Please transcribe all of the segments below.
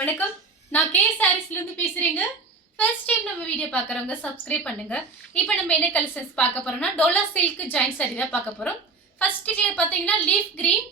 வணக்கம். நான் கே சாரீஸ்ல இருந்து பேசுறேங்க. ஃபர்ஸ்ட் டைம் நம்ம வீடியோ பார்க்குறவங்க சப்ஸ்கிரைப் பண்ணுங்க. இப்போ நம்ம என்ன கலெக்ஷன்ஸ் பார்க்க போறோம்னா டோலா சில்க் ஜாயிண்ட் சாரி தான் பார்க்க போறோம். ஃபர்ஸ்ட் கலர் பார்த்தீங்கன்னா லீஃப் கிரீன்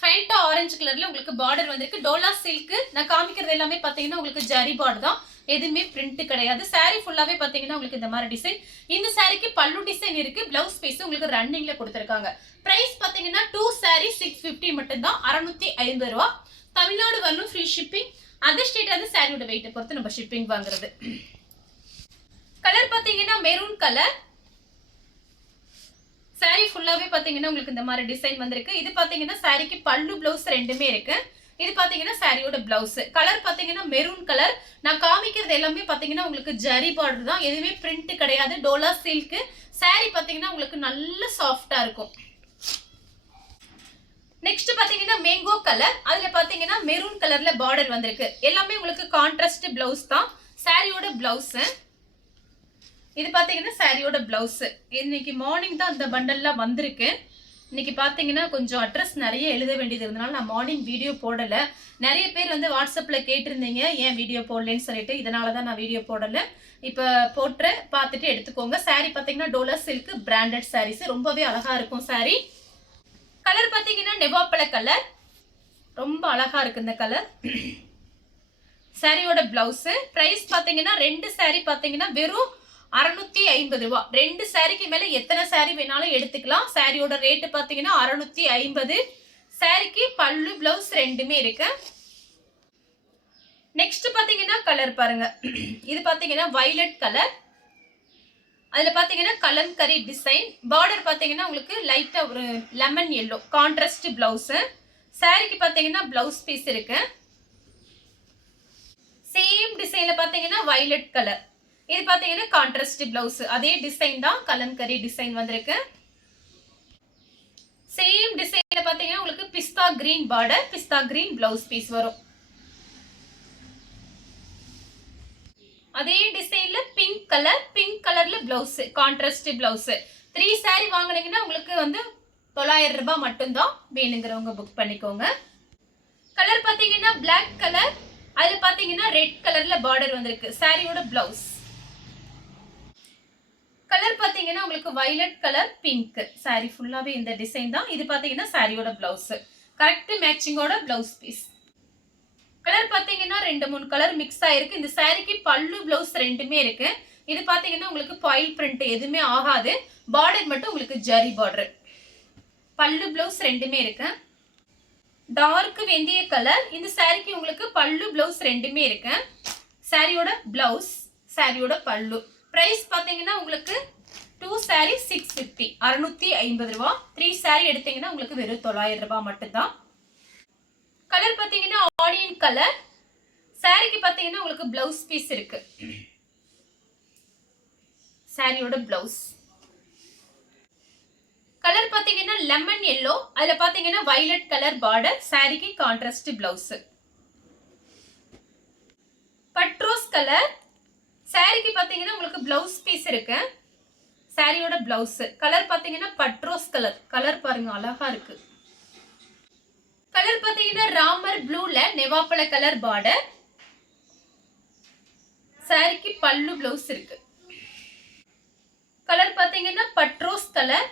ஃபைண்டா ஆரஞ்சு கலர்ல உங்களுக்கு பார்டர் வந்திருக்கு. டோலா சில்க் நான் காமிக்கிறது எல்லாமே பார்த்தீங்கன்னா உங்களுக்கு ஜரி பார்டர் தான். எதுவுமே பிரிண்ட் கிடையாது. சாரி ஃபுல்லாவே பார்த்தீங்கன்னா உங்களுக்கு இந்த மாதிரி டிசைன். இந்த சாரிக்கு பல்லு டிசைன் இருக்கு. பிளவுஸ் பீஸ் உங்களுக்கு ரன்னிங்ல கொடுத்துருக்காங்க. பிரைஸ் பார்த்தீங்கன்னா 2 சாரி 650 மட்டும் தான். 650 ரூபா. தமிழ்நாடு வரணும் ஃப்ரீ ஷிப்பிங். அதர் ஸ்டேட் வந்து சாரியோட வெயிட்டை பொறுத்து நம்ம ஷிப்பிங் வாங்குறது. கலர் பார்த்தீங்கன்னா மெரூன் கலர். சாரி ஃபுல்லாவே பார்த்தீங்கன்னா உங்களுக்கு இந்த மாதிரி டிசைன் வந்திருக்கு. இது பார்த்தீங்கன்னா சாரிக்கு பல்லு பிளவுஸ் ரெண்டுமே இருக்கு. இது பார்த்தீங்கன்னா சாரியோட பிளவுஸ். கலர் பார்த்தீங்கன்னா மெரூன் கலர். நான் காமிக்கிறது எல்லாமே பார்த்தீங்கன்னா உங்களுக்கு ஜரி பார்டர் தான். எதுவுமே பிரிண்ட் கிடையாது. டோலா சில்க். சாரி பார்த்தீங்கன்னா உங்களுக்கு நல்ல சாஃப்டா இருக்கும். நெக்ஸ்ட் பாத்தீங்கன்னா மேங்கோ கலர். அதுல பாத்தீங்கன்னா மெரூன் கலர்ல பார்டர் வந்திருக்கு. எல்லாமே உங்களுக்கு கான்ட்ராஸ்ட் பிளவுஸ் தான். சாரியோட பிளவுஸ். இது பாத்தீங்கன்னா சாரியோட பிளவுஸ். இன்னைக்கு மார்னிங் தான் அந்த பண்டல்லாம் வந்திருக்கு. இன்னைக்கு பாத்தீங்கன்னா கொஞ்சம் அட்ரஸ் நிறைய எழுத வேண்டியது இருந்தனால நான் மார்னிங் வீடியோ போடல. நிறைய பேர் வந்து வாட்ஸ்அப்ல கேட்டிருந்தீங்க ஏன் வீடியோ போடலன்னு சொல்லிட்டு. இதனாலதான் நான் வீடியோ போடல. இப்ப போட்டு பார்த்துட்டு எடுத்துக்கோங்க. சாரி பாத்தீங்கன்னா டோலா சில்க் பிராண்டட் சாரீஸ். ரொம்பவே அழகா இருக்கும் சாரி. கலர் பாத்தீங்கன்னா நெவாப்பழ கலர். ரொம்ப அழகா இருக்கு இந்த கலர். சாரியோட பிளவுஸ். பிரைஸ் பாத்தீங்கன்னா ரெண்டு சாரி பாத்தீங்கன்னா வெறும் 650 ரூபா. ரெண்டு சாரிக்கு மேல எத்தனை சாரி வேணாலும் எடுத்துக்கலாம். சாரியோட ரேட்டு பாத்தீங்கன்னா 650. சாரிக்கு பல்லு பிளவுஸ் ரெண்டுமே இருக்கு. நெக்ஸ்ட் பாத்தீங்கன்னா கலர் பாருங்க. இது பாத்தீங்கன்னா வயலட் கலர். அதுல பாத்தீங்கன்னா கலம்கரி டிசைன். பார்டர் பாத்தீங்கன்னா உங்களுக்கு லைட்டா ஒரு லெமன் எல்லோ கான்ட்ராஸ்ட் பிளவுஸ். சாரிக்கு பாத்தீங்கன்னா பிளவுஸ் பீஸ் இருக்கு. சேம் டிசைன்ல பாத்தீங்கன்னா வயலட் கலர். இது பாத்தீங்கன்னா கான்ட்ராஸ்ட் பிளவுஸ். அதே டிசைன் தான். கலம்கரி டிசைன் வந்திருக்கு. சேம் டிசைன்ல பாத்தீங்கன்னா உங்களுக்கு பிஸ்தா கிரீன் பார்டர், பிஸ்தா கிரீன் பிளவுஸ் பீஸ் வரும். அதே டிசைன்ல பிங்க் கலர், பிங்க் கலர்ல பிளவுஸ், கான்ட்ராஸ்ட் பிளவுஸ். 3 சாரி வாங்குனீங்கன்னா உங்களுக்கு வந்து 900 ரூபாய் மட்டும் தான். வேணுங்கிறவங்க புக் பண்ணிக்கோங்க. கலர் பாத்தீங்கன்னா Black கலர். அதுல பாத்தீங்கன்னா ரெட் கலர்ல பார்டர் வந்திருக்கு. சாரியோட பிளவுஸ். கலர் பாத்தீங்கன்னா உங்களுக்கு வயலட் கலர் பிங்க். சாரி ஃபுல்லாவே இந்த டிசைன் தான். இது பாத்தீங்கன்னா சாரியோட பிளவுஸ். கரெக்ட் மேட்சிங்கோட பிளவுஸ் பீஸ். கலர் பாத்தீங்கன்னா 2-3 கலர் மிக்ஸ் ஆயிருக்கு. இந்த சாரிக்கு பல்லு பிளவுஸ் ரெண்டுமே இருக்கு. இது பாத்தீங்கன்னா உங்களுக்கு பாயில் பிரிண்ட் எதுவுமே ஆகாது. பார்டர் மட்டும் உங்களுக்கு ஜரி பார்டர். பல்லு பிளவுஸ் ரெண்டுமே இருக்கு. டார்க் வெந்தய கலர். இந்த சாரிக்கு உங்களுக்கு பல்லு பிளவுஸ் ரெண்டுமே இருக்கு. சாரியோட பிளவுஸ், சாரியோட பல்லு. பிரைஸ் பாத்தீங்கன்னா உங்களுக்கு 2 சாரி 650, 650 ரூபாய். 3 சாரி எடுத்தீங்கன்னா உங்களுக்கு வெறும் 900 ரூபாய் மட்டும்தான். கலர் பாத்தீங்கன்னா ஆனியன் கலர். சாரிக்கு பாத்தீங்கன்னா உங்களுக்கு பிளவுஸ் பீஸ் இருக்கு. சாரியோட பிளவுஸ். கலர் பாத்தீங்கன்னா லெமன் எல்லோ. அதுல பாத்தீங்கன்னா வயலட் கலர் பார்டர். சாரிக்கு கான்ட்ராஸ்ட் பிளவுஸ். பட்ரோஸ் கலர். சாரிக்கு பாத்தீங்கன்னா உங்களுக்கு பிளவுஸ் பீஸ் இருக்கு. சாரியோட பிளவுஸ். கலர் பாத்தீங்கன்னா பட்ரோஸ் கலர். கலர் பாருங்க அழகா இருக்கு. கலர் பாத்தீங்கன்னா ராமர் ப்ளூல நெவாப்பழ கலர் பார்டர். சாரிக்கு பல்லு பிளவுஸ் இருக்கு. கலர் பாத்தீங்கன்னா பட்ரோஸ் கலர்.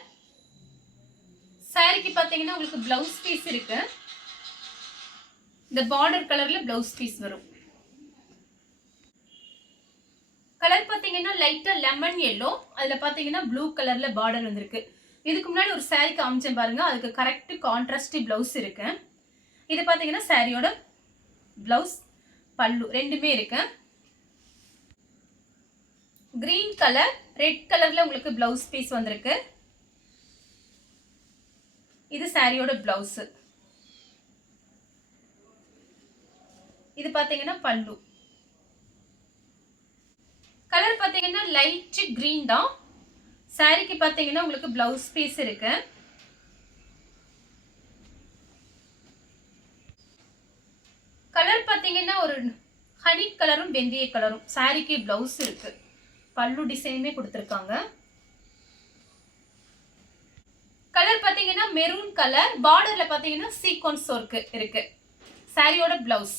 சாரிக்கு பாத்தீங்கன்னா உங்களுக்கு பிளவுஸ் பீஸ் இருக்கு. இந்த பார்டர் கலர்ல பிளவுஸ் பீஸ் வரும். கலர் பாத்தீங்கன்னா லைட்டா லெமன் எல்லோ. அதுல பாத்தீங்கன்னா ப்ளூ கலர்ல பார்டர் வந்திருக்கு. இதுக்கு முன்னாடி ஒரு சாரி காமிச்சேன் பாருங்க. அதுக்கு கரெக்ட் கான்ட்ராஸ்ட் பிளவுஸ் இருக்கு. இது பாத்தீங்கன்னா சாரியோட பிளவுஸ், பல்லு ரெண்டுமே இருக்கு. கிரீன் கலர், ரெட் கலர்ல உங்களுக்கு பிளவுஸ் பீஸ் வந்திருக்கு. இது சாரியோட பிளவுஸ். இது பாத்தீங்கன்னா பல்லு. கலர் பாத்தீங்கன்னா லைட் கிரீன் தான். சாரிக்கு பாத்தீங்கன்னா உங்களுக்கு பிளவுஸ் பீஸ் இருக்கு. கலர் பாத்தீங்கன்னா ஒரு ஹனி கலரும் வெந்தய கலரும். சாரிக்கு பிளவுஸ் இருக்கு. பல்லு டிசைனுமே கொடுத்திருக்காங்க. கலர் பாத்தீங்கன்னா மெரூன் கலர். பார்டர்ல பாத்தீங்கன்னா சீக்வென்ஸ் ஒர்க் இருக்கு. சாரியோட பிளவுஸ்.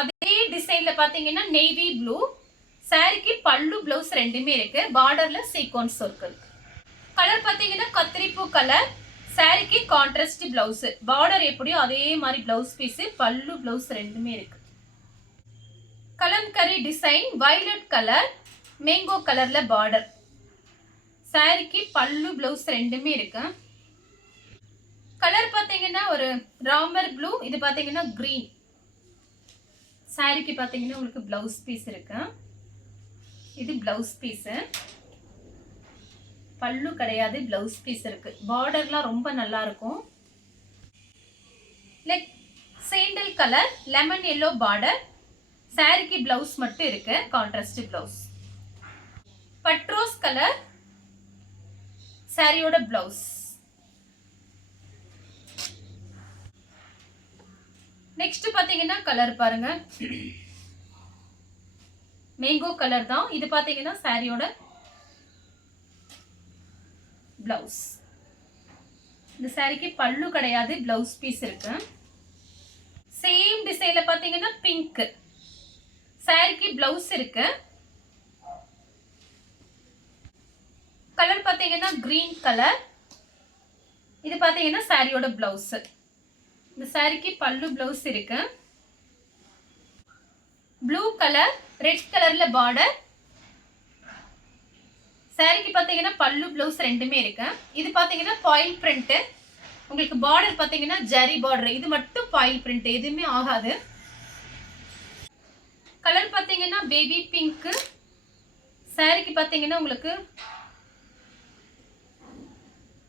அதே டிசைன்ல பாத்தீங்கன்னா நேவி ப்ளூ. சாரிக்கு பல்லு பிளவுஸ் ரெண்டுமே இருக்கு. பார்டர்ல சீக்வென்ஸ் ஒர்க் இருக்கு. கலர் பாத்தீங்கன்னா கத்திரிப்பூ கலர். சாரிக்கு கான்ட்ராஸ்ட் பிளவுஸ். பார்டர் எப்படியோ அதே மாதிரி பிளவுஸ் பீஸ், பல்லு பிளவுஸ் ரெண்டுமே இருக்கு. Kalamkari design violet colour, mango கலர்ல பார்டர். சாரிக்கு பல்லு பிளவுஸ் ரெண்டுமே இருக்கு. கலர் பாத்தீங்கன்னா ஒரு ராமர் ப்ளூ, இது பாத்தீங்கன்னா கிரீன். சாரிக்கு பாத்தீங்கன்னா உங்களுக்கு பிளவுஸ் பீஸ் இருக்கு. இது பிளவுஸ் பீஸ். பல்லு கிடையாது, பிளவுஸ் பீஸ் இருக்கு. பார்டர்லாம் ரொம்ப நல்லா இருக்கும். Like sandal colour lemon yellow border. சாரிக்கு பிளவுஸ் மட்டும் இருக்கு, கான்ட்ராஸ்ட் பிளவுஸ். பட்ரோஸ் கலர் சாரியோட பிளவுஸ். நெக்ஸ்ட் பாத்தீங்கன்னா கலர் பாருங்க, மேங்கோ கலர் தான். இது பாத்தீங்கன்னா சாரியோட பிளவுஸ். இந்த சாரிக்கு பல்லு கிடையாது, பிளவுஸ் பீஸ் இருக்கு. சேம் டிசைன்ல பாத்தீங்கன்னா பிங்க். சாரிக்கு பிளவுஸ் இருக்கு. கலர் பாத்தீங்கன்னா கிரீன் கலர். இது பாத்தீங்கன்னா சாரியோட பிளவுஸ். இந்த சாரிக்கு பல்லு பிளவுஸ் இருக்கு. ப்ளூ கலர் ரெட் கலர்ல பார்டர். சாரிக்கு பாத்தீங்கன்னா பல்லு பிளவுஸ் ரெண்டுமே இருக்கு. இது பாத்தீங்கன்னா பாயில் பிரிண்ட். உங்களுக்கு பார்டர் பாத்தீங்கன்னா ஜரி பார்டர். இது மட்டும் பாயில் பிரிண்ட், எதுவுமே ஆகாது. கலர் பாத்தீங்கன்னா பேபி பிங்க். சாரிக்கு பாத்தீங்கன்னா உங்களுக்கு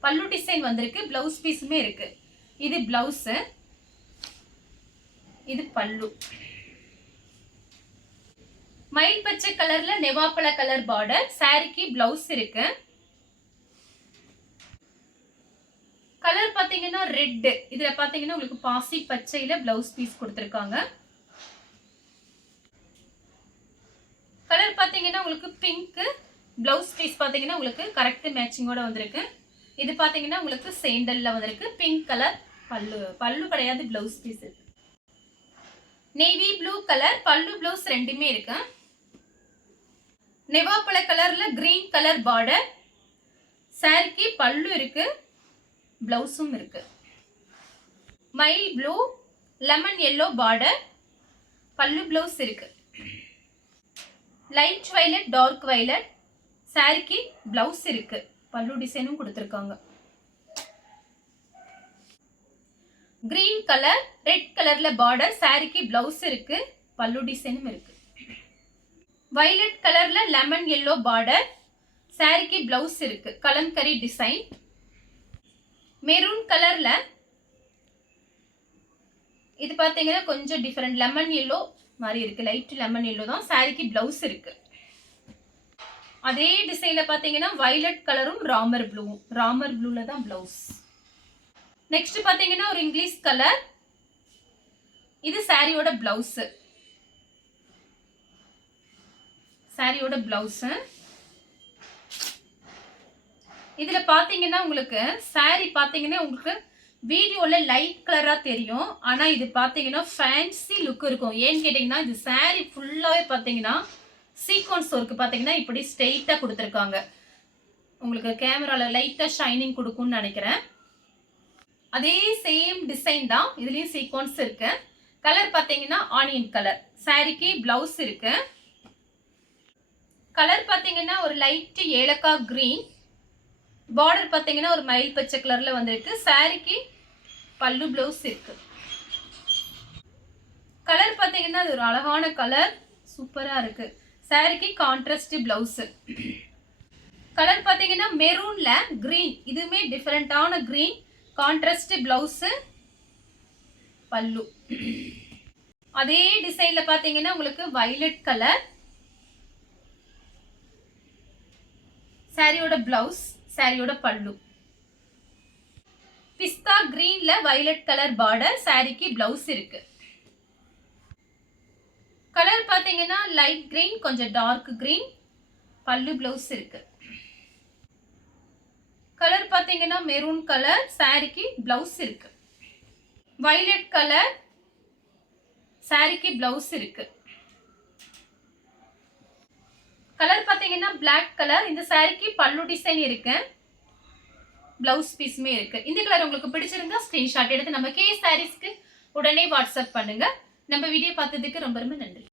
பல்லு டிசைன் வந்திருக்கு, பிளவுஸ் பீஸுமே இருக்கு. இது பிளவுஸ், இது பல்லு. மயில் பச்சை கலர்ல நெவாப்பழ கலர் பார்டர். சாரிக்கு பிளவுஸ் இருக்கு. கலர் பாத்தீங்கன்னா ரெட். இதுல பாத்தீங்கன்னா உங்களுக்கு பாசி பச்சையில பிளவுஸ் பீஸ் கொடுத்திருக்காங்க. கலர் பாத்தீங்கன்னா உங்களுக்கு பிங்க். பிளவுஸ் பீஸ் பாத்தீங்கன்னா உங்களுக்கு கரெக்ட் மேட்சிங்கோட வந்திருக்கு. இது பாத்தீங்கன்னா உங்களுக்கு சேண்டல்ல வந்திருக்கு. பிங்க் கலர் பல்லு. பல்லு கிடையாது, பிளவுஸ் பீஸ் இருக்கு. நேவி ப்ளூ கலர் பல்லு பிளவுஸ் ரெண்டுமே இருக்கு. நெவாப்பழ கலர்ல கிரீன் கலர் பார்டர். சாரிக்கு பல்லு இருக்கு, பிளவுஸும் இருக்கு. மயில் ப்ளூ லெமன் எல்லோ பார்டர். பல்லு பிளவுஸ் இருக்கு. Light violet dark violet. சாரிக்கு பிளவுஸ் இருக்கு, பல்லு டிசைனும் கொடுத்திருக்காங்க. கிரீன் கலர் ரெட் கலர்ல பார்டர். சாரிக்கு பிளவுஸ் இருக்கு, பல்லு டிசைனும் இருக்கு. வயலட் கலர்ல லெமன் எல்லோ பார்டர். சாரிக்கு பிளவுஸ் இருக்கு, கலம்கரி டிசைன். மெரூன் கலர்ல இது பாத்தீங்கன்னா கொஞ்சம் டிஃபரெண்ட், லெமன் எல்லோ மாதிரி இருக்கு. லைட் லெமன் எல்லோ தான். சாரிக்கு பிளவுஸ் இருக்கு. அதே டிசைன்ல பாத்தீங்கன்னா வயலட் கலரும் ராமர் ப்ளூவும். ராமர் ப்ளூல தான் பிளவுஸ். நெக்ஸ்ட் பாத்தீங்கன்னா ஒரு இங்கிலீஷ் கலர். இது சாரியோட பிளவுஸ். சாரியோட பிளவுஸ். இதுல பாத்தீங்கன்னா உங்களுக்கு சாரி பாத்தீங்கன்னா உங்களுக்கு வீடியோல லைட் கலரா தெரியும். ஆனா இது பாத்தீங்கன்னா ஃபேன்சி லுக் இருக்கும். ஏன்னு கேட்டீங்கன்னா இது சாரி ஃபுல்லாவே பாத்தீங்கன்னா சீக்வன்ஸ் ஒர்க் பாத்தீங்கன்னா இப்படி ஸ்ட்ரெயிட்டா கொடுத்துருக்காங்க. உங்களுக்கு கேமரால லைட்டா ஷைனிங் கொடுக்கும்னு நினைக்கிறேன். அதே சேம் டிசைன் தான், இதுலயும் சீக்வன்ஸ் இருக்கு. கலர் பாத்தீங்கன்னா ஆனியன் கலர். சாரிக்கு பிளவுஸ் இருக்கு. கலர் பாத்தீங்கன்னா ஒரு லைட் ஏலக்காய் கிரீன். பார்டர் பாத்தீங்கன்னா ஒரு மயில் பச்சை கலர்ல வந்திருக்கு. சாரிக்கு பல்லு பிளவுஸ் இருக்கு. கலர் பாத்தீங்கன்னா இது ஒரு அழகான கலர், சூப்பரா இருக்கு. சாரிக்கு கான்ட்ராஸ்ட் பிளவுஸ். கலர் பாத்தீங்கன்னா மெரூன்ல கிரீன். இதுவுமே டிஃபரெண்டான கிரீன். கான்ட்ராஸ்ட் பிளவுஸ், பல்லு. அதே டிசைன்ல பாத்தீங்கன்னா உங்களுக்கு வயலட் கலர். சாரியோட பிளவுஸ், சாரியோட பல்லு. பிஸ்தா கிரீன்ல வயலட் கலர் பார்டர். சாரிக்கு பிளவுஸ் இருக்கு. கலர் பாத்தீங்கன்னா லைட் கிரீன், கொஞ்சம் டார்க் கிரீன். பல்லு பிளவுஸ் இருக்கு. கலர் பாத்தீங்கன்னா மெரூன் கலர். சாரிக்கு பிளவுஸ் இருக்கு. Violet colour. சாரிக்கு பிளவுஸ் இருக்கு. கலர் பாத்தீங்கன்னா பிளாக் கலர். இந்த சாரிக்கு பல்லு டிசைன் இருக்கு, பிளவுஸ் பீஸுமே இருக்கு. இந்த கலர் உங்களுக்கு பிடிச்சிருந்தா ஸ்கிரீன்ஷாட் எடுத்து நம்ம கே சாரீஸ்க்கு உடனே வாட்ஸ்அப் பண்ணுங்க. நம்ம வீடியோ பார்த்ததுக்கு ரொம்ப ரொம்ப நன்றி.